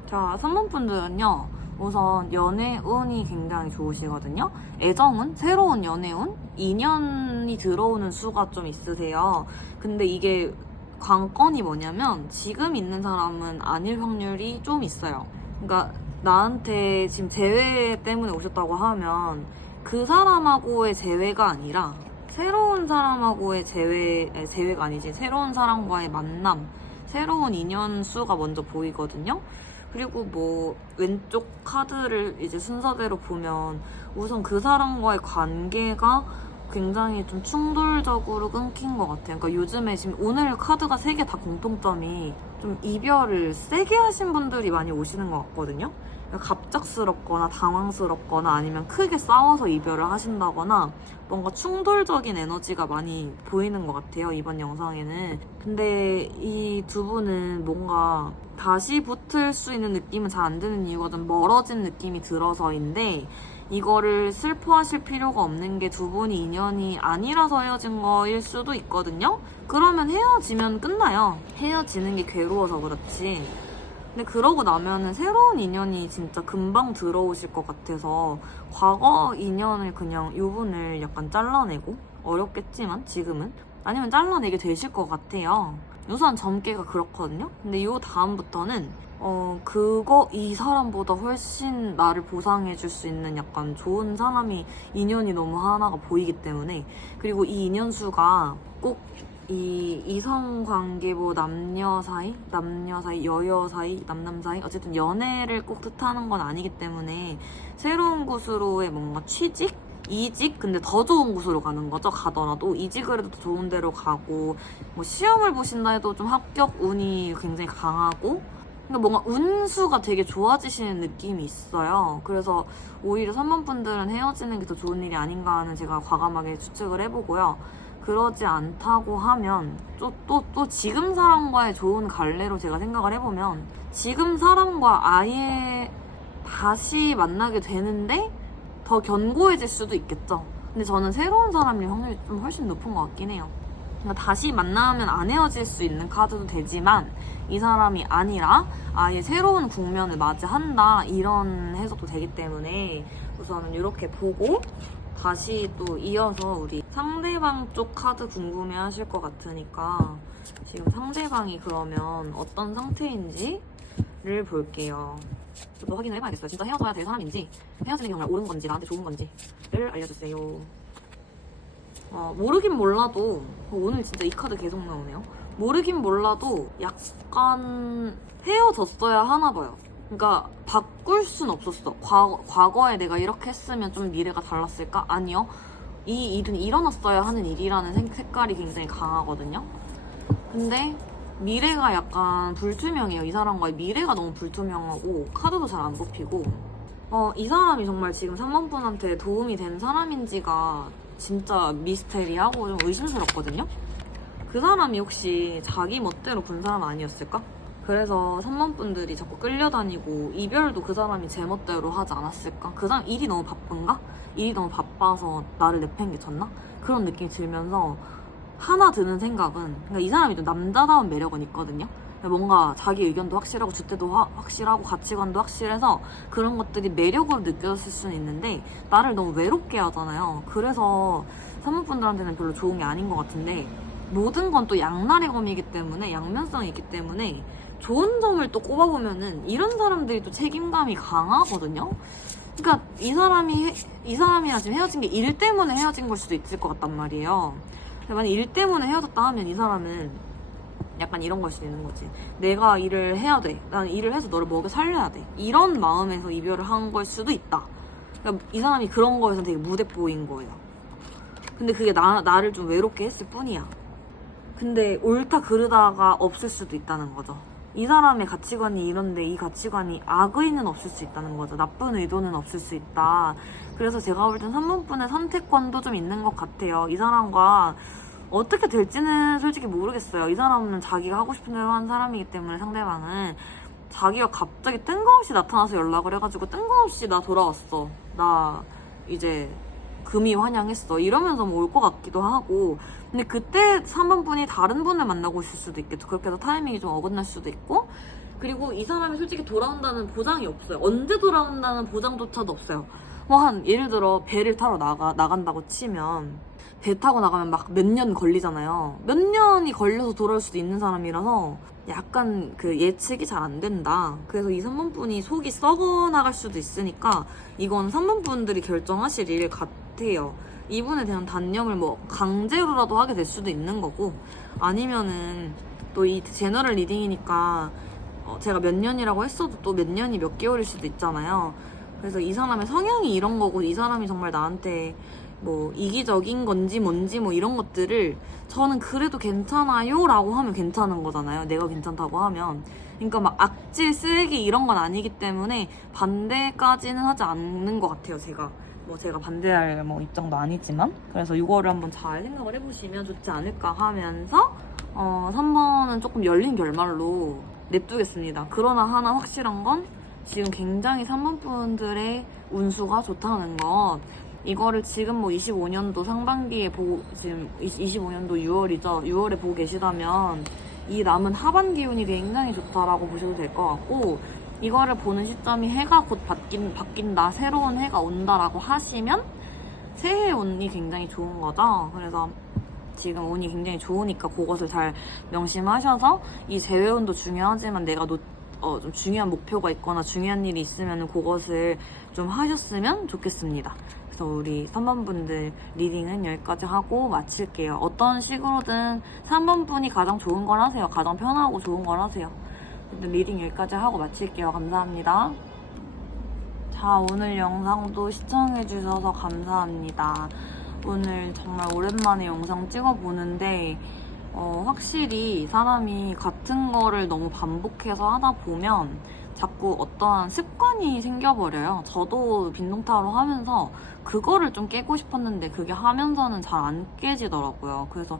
자, 3번 분들은요. 우선 연애운이 굉장히 좋으시거든요. 애정운, 새로운 연애운, 인연이 들어오는 수가 좀 있으세요. 근데 이게 관건이 뭐냐면 지금 있는 사람은 아닐 확률이 좀 있어요. 그러니까 나한테 지금 재회 때문에 오셨다고 하면 그 사람하고의 재회가 아니라 새로운 사람하고의 재회가 아니지, 새로운 사람과의 만남, 새로운 인연 수가 먼저 보이거든요. 그리고 뭐 왼쪽 카드를 이제 순서대로 보면 우선 그 사람과의 관계가 굉장히 좀 충돌적으로 끊긴 것 같아요. 그러니까 요즘에 지금 오늘 카드가 3개 다 공통점이 좀 이별을 세게 하신 분들이 많이 오시는 것 같거든요. 그러니까 갑작스럽거나 당황스럽거나 아니면 크게 싸워서 이별을 하신다거나 뭔가 충돌적인 에너지가 많이 보이는 것 같아요, 이번 영상에는. 근데 이 두 분은 뭔가 다시 붙을 수 있는 느낌은 잘 안 드는 이유가 좀 멀어진 느낌이 들어서인데, 이거를 슬퍼하실 필요가 없는 게 두 분이 인연이 아니라서 헤어진 거일 수도 있거든요. 그러면 헤어지면 끝나요. 헤어지는 게 괴로워서 그렇지. 근데 그러고 나면은 새로운 인연이 진짜 금방 들어오실 것 같아서 과거 인연을 그냥 요 분을 약간 잘라내고, 어렵겠지만 지금은 아니면 잘라내게 되실 것 같아요. 우선 점괘가 그렇거든요. 근데 요 다음부터는 이 사람보다 훨씬 나를 보상해줄 수 있는 약간 좋은 사람이, 인연이 너무 하나가 보이기 때문에. 그리고 이 인연수가 꼭 이 이성 관계, 뭐 남녀 사이, 여여 사이, 남남 사이, 어쨌든 연애를 꼭 뜻하는 건 아니기 때문에 새로운 곳으로의 뭔가 취직? 이직? 근데 더 좋은 곳으로 가는 거죠. 가더라도 이직을 해도 더 좋은 데로 가고, 뭐 시험을 보신다 해도 좀 합격 운이 굉장히 강하고, 그러니까 뭔가 운수가 되게 좋아지시는 느낌이 있어요. 그래서 오히려 3번 분들은 헤어지는 게 더 좋은 일이 아닌가 하는 제가 과감하게 추측을 해보고요. 그러지 않다고 하면 또 지금 사람과의 좋은 갈래로 제가 생각을 해보면 지금 사람과 아예 다시 만나게 되는데 더 견고해질 수도 있겠죠. 근데 저는 새로운 사람일 확률이 좀 훨씬 높은 것 같긴 해요. 그러니까 다시 만나면 안 헤어질 수 있는 카드도 되지만 이 사람이 아니라 아예 새로운 국면을 맞이한다, 이런 해석도 되기 때문에 우선은 이렇게 보고 다시 또 이어서 우리 상대방 쪽 카드 궁금해 하실 것 같으니까 지금 상대방이 그러면 어떤 상태인지를 볼게요. 저도 확인을 해봐야겠어요. 진짜 헤어져야 될 사람인지, 헤어지는 게 정말 옳은 건지 나한테 좋은 건지를 알려주세요. 모르긴 몰라도, 오늘 진짜 이 카드 계속 나오네요. 모르긴 몰라도 약간 헤어졌어야 하나 봐요. 그러니까 바꿀 순 없었어. 과거에 내가 이렇게 했으면 좀 미래가 달랐을까? 아니요. 이 일은 일어났어야 하는 일이라는 색깔이 굉장히 강하거든요. 근데 미래가 약간 불투명해요. 이 사람과의 미래가 너무 불투명하고 카드도 잘 안 뽑히고, 이 사람이 정말 지금 3번 분한테 도움이 된 사람인지가 진짜 미스테리하고 좀 의심스럽거든요. 그 사람이 혹시 자기 멋대로 군 사람 아니었을까? 그래서 3번 분들이 자꾸 끌려다니고 이별도 그 사람이 제 멋대로 하지 않았을까? 그 사람 일이 너무 바쁜가? 일이 너무 바빠서 나를 내팽개쳤나? 그런 느낌이 들면서 하나 드는 생각은, 그러니까 이 사람이 좀 남자다운 매력은 있거든요. 뭔가 자기 의견도 확실하고 줏대도 확실하고 가치관도 확실해서 그런 것들이 매력으로 느껴졌을 수는 있는데 나를 너무 외롭게 하잖아요. 그래서 3번 분들한테는 별로 좋은 게 아닌 것 같은데, 모든 건 또 양날의 검이기 때문에, 양면성이 있기 때문에 좋은 점을 또 꼽아보면은 이런 사람들이 또 책임감이 강하거든요. 그러니까 이 사람이랑 지금 헤어진 게 일 때문에 헤어진 걸 수도 있을 것 같단 말이에요. 근데 만약 일 때문에 헤어졌다 하면 이 사람은 약간 이런 걸 수도 있는 거지. 내가 일을 해야 돼. 나는 일을 해서 너를 먹여 살려야 돼. 이런 마음에서 이별을 한 걸 수도 있다. 그러니까 이 사람이 그런 거에서 되게 무대뽀인 거예요. 근데 그게 나를 좀 외롭게 했을 뿐이야. 근데 옳다 그르다가 없을 수도 있다는 거죠. 이 사람의 가치관이 이런데 이 가치관이 악의는 없을 수 있다는 거죠. 나쁜 의도는 없을 수 있다. 그래서 제가 볼 땐 3번분의 선택권도 좀 있는 것 같아요. 이 사람과 어떻게 될지는 솔직히 모르겠어요. 이 사람은 자기가 하고 싶은 대로 하는 사람이기 때문에 상대방은 자기가 갑자기 뜬금없이 나타나서 연락을 해가지고 뜬금없이 나 돌아왔어. 나 이제 금이 환영했어. 이러면서 뭐 올 것 같기도 하고. 근데 그때 3번분이 다른 분을 만나고 있을 수도 있겠죠. 그렇게 해서 타이밍이 좀 어긋날 수도 있고. 그리고 이 사람이 솔직히 돌아온다는 보장이 없어요. 언제 돌아온다는 보장조차도 없어요. 뭐 예를 들어 배를 타러 나간다고 치면 배 타고 나가면 막 몇 년 걸리잖아요. 몇 년이 걸려서 돌아올 수도 있는 사람이라서 약간 그 예측이 잘 안 된다. 그래서 이 3번분이 속이 썩어 나갈 수도 있으니까 이건 3번분들이 결정하실 일 같아요. 이분에 대한 단념을 뭐 강제로라도 하게 될 수도 있는 거고, 아니면은 또 이 제너럴 리딩이니까 제가 몇 년이라고 했어도 또 몇 년이 몇 개월일 수도 있잖아요. 그래서 이 사람의 성향이 이런 거고, 이 사람이 정말 나한테 뭐 이기적인 건지 뭔지 뭐 이런 것들을 저는 그래도 괜찮아요 라고 하면 괜찮은 거잖아요. 내가 괜찮다고 하면. 그러니까 막 악질 쓰레기 이런 건 아니기 때문에 반대까지는 하지 않는 것 같아요. 제가 반대할 뭐 입장도 아니지만. 그래서 이거를 한번 잘 생각을 해보시면 좋지 않을까 하면서 3번은 조금 열린 결말로 냅두겠습니다. 그러나 하나 확실한 건 지금 굉장히 3번 분들의 운수가 좋다는 것. 이거를 지금 뭐 25년도 상반기에 지금 25년도 6월이죠. 6월에 보고 계시다면 이 남은 하반 기운이 굉장히 좋다라고 보셔도 될 것 같고, 이거를 보는 시점이 해가 곧 바뀐다, 새로운 해가 온다라고 하시면 새해 운이 굉장히 좋은 거죠. 그래서 지금 운이 굉장히 좋으니까 그것을 잘 명심하셔서, 이 재회운도 중요하지만 내가 좀 중요한 목표가 있거나 중요한 일이 있으면 그것을 좀 하셨으면 좋겠습니다. 그래서 우리 3번분들 리딩은 여기까지 하고 마칠게요. 어떤 식으로든 3번분이 가장 좋은 걸 하세요. 가장 편하고 좋은 걸 하세요. 리딩 여기까지 하고 마칠게요. 감사합니다. 자, 오늘 영상도 시청해주셔서 감사합니다. 오늘 정말 오랜만에 영상 찍어보는데 확실히 사람이 같은 거를 너무 반복해서 하다 보면 자꾸 어떠한 습관이 생겨버려요. 저도 빈동타로 하면서 그거를 좀 깨고 싶었는데 그게 하면서는 잘 안 깨지더라고요. 그래서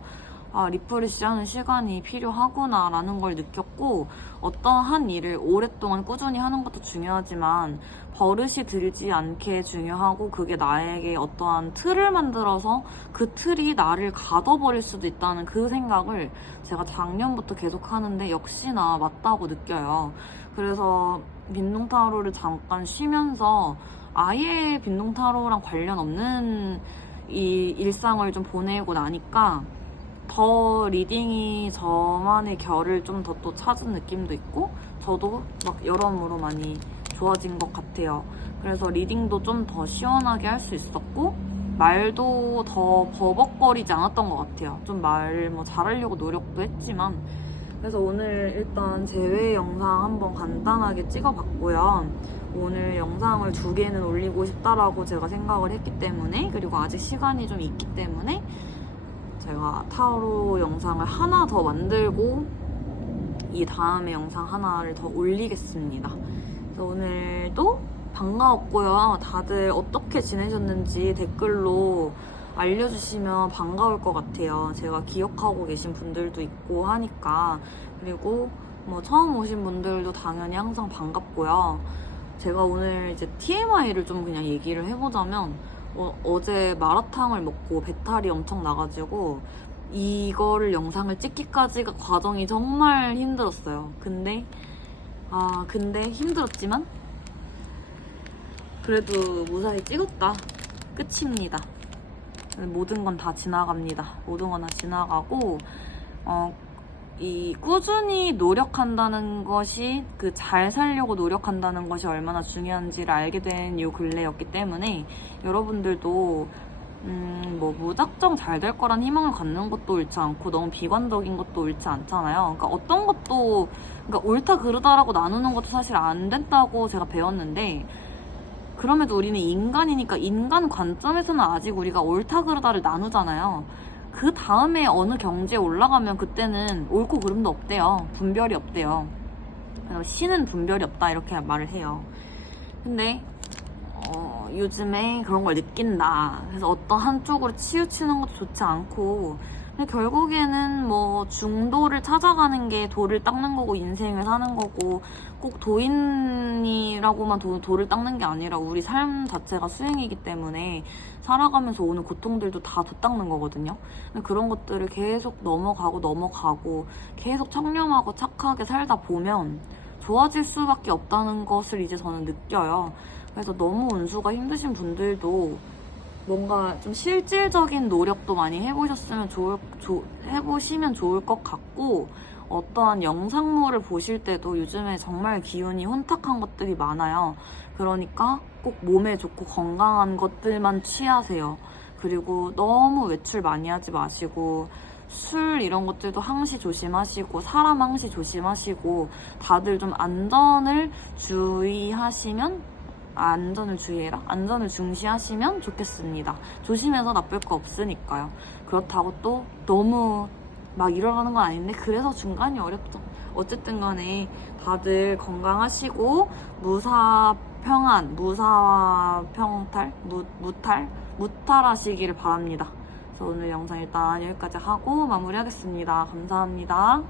리프레시하는 시간이 필요하구나 라는 걸 느꼈고, 어떠한 일을 오랫동안 꾸준히 하는 것도 중요하지만 버릇이 들지 않게 중요하고, 그게 나에게 어떠한 틀을 만들어서 그 틀이 나를 가둬버릴 수도 있다는 그 생각을 제가 작년부터 계속 하는데 역시나 맞다고 느껴요. 그래서 빈동타로를 잠깐 쉬면서 아예 빈동타로랑 관련 없는 이 일상을 좀 보내고 나니까 더 리딩이 저만의 결을 좀 더 또 찾은 느낌도 있고, 저도 막 여러모로 많이 좋아진 것 같아요. 그래서 리딩도 좀 더 시원하게 할 수 있었고, 말도 더 버벅거리지 않았던 것 같아요. 좀 말 잘하려고 노력도 했지만. 그래서 오늘 일단 제외 영상 한번 간단하게 찍어봤고요. 오늘 영상을 2개는 올리고 싶다라고 제가 생각을 했기 때문에, 그리고 아직 시간이 좀 있기 때문에 제가 타로 영상을 하나 더 만들고 이 다음에 영상 하나를 더 올리겠습니다. 그래서 오늘도 반가웠고요. 다들 어떻게 지내셨는지 댓글로 알려주시면 반가울 것 같아요. 제가 기억하고 계신 분들도 있고 하니까. 그리고 처음 오신 분들도 당연히 항상 반갑고요. 제가 오늘 이제 TMI를 좀 그냥 얘기를 해보자면, 어제 마라탕을 먹고 배탈이 엄청 나가지고 이거를 영상을 찍기까지가 과정이 정말 힘들었어요. 근데 힘들었지만 그래도 무사히 찍었다. 끝입니다. 모든 건 다 지나갑니다. 모든 건 다 지나가고 이 꾸준히 노력한다는 것이, 잘 살려고 노력한다는 것이 얼마나 중요한지를 알게 된 요 근래였기 때문에 여러분들도 뭐 무작정 잘 될 거란 희망을 갖는 것도 옳지 않고 너무 비관적인 것도 옳지 않잖아요. 그러니까 어떤 것도 그러니까 옳다 그르다라고 나누는 것도 사실 안 된다고 제가 배웠는데 그럼에도 우리는 인간이니까 인간 관점에서는 아직 우리가 옳다 그르다를 나누잖아요. 그 다음에 어느 경지에 올라가면 그때는 옳고 그름도 없대요. 분별이 없대요. 신은 분별이 없다 이렇게 말을 해요. 근데 요즘에 그런 걸 느낀다. 그래서 어떤 한쪽으로 치우치는 것도 좋지 않고 근데 결국에는 뭐 중도를 찾아가는 게 도를 닦는 거고 인생을 사는 거고 꼭 도인이라고만 도를 닦는 게 아니라 우리 삶 자체가 수행이기 때문에 살아가면서 오는 고통들도 다 도 닦는 거거든요. 근데 그런 것들을 계속 넘어가고 계속 청렴하고 착하게 살다 보면 좋아질 수밖에 없다는 것을 이제 저는 느껴요. 그래서 너무 운수가 힘드신 분들도 뭔가 좀 실질적인 노력도 많이 해보시면 좋을 것 같고 어떠한 영상물을 보실 때도 요즘에 정말 기운이 혼탁한 것들이 많아요. 그러니까 꼭 몸에 좋고 건강한 것들만 취하세요. 그리고 너무 외출 많이 하지 마시고 술 이런 것들도 항시 조심하시고 사람 항시 조심하시고 다들 좀 안전을 주의해라. 안전을 중시하시면 좋겠습니다. 조심해서 나쁠 거 없으니까요. 그렇다고 또 너무 막 일어나는 건 아닌데 그래서 중간이 어렵죠. 어쨌든 간에 다들 건강하시고 무사평안, 무사평탈, 무탈하시기를 바랍니다. 그래서 오늘 영상 일단 여기까지 하고 마무리하겠습니다. 감사합니다.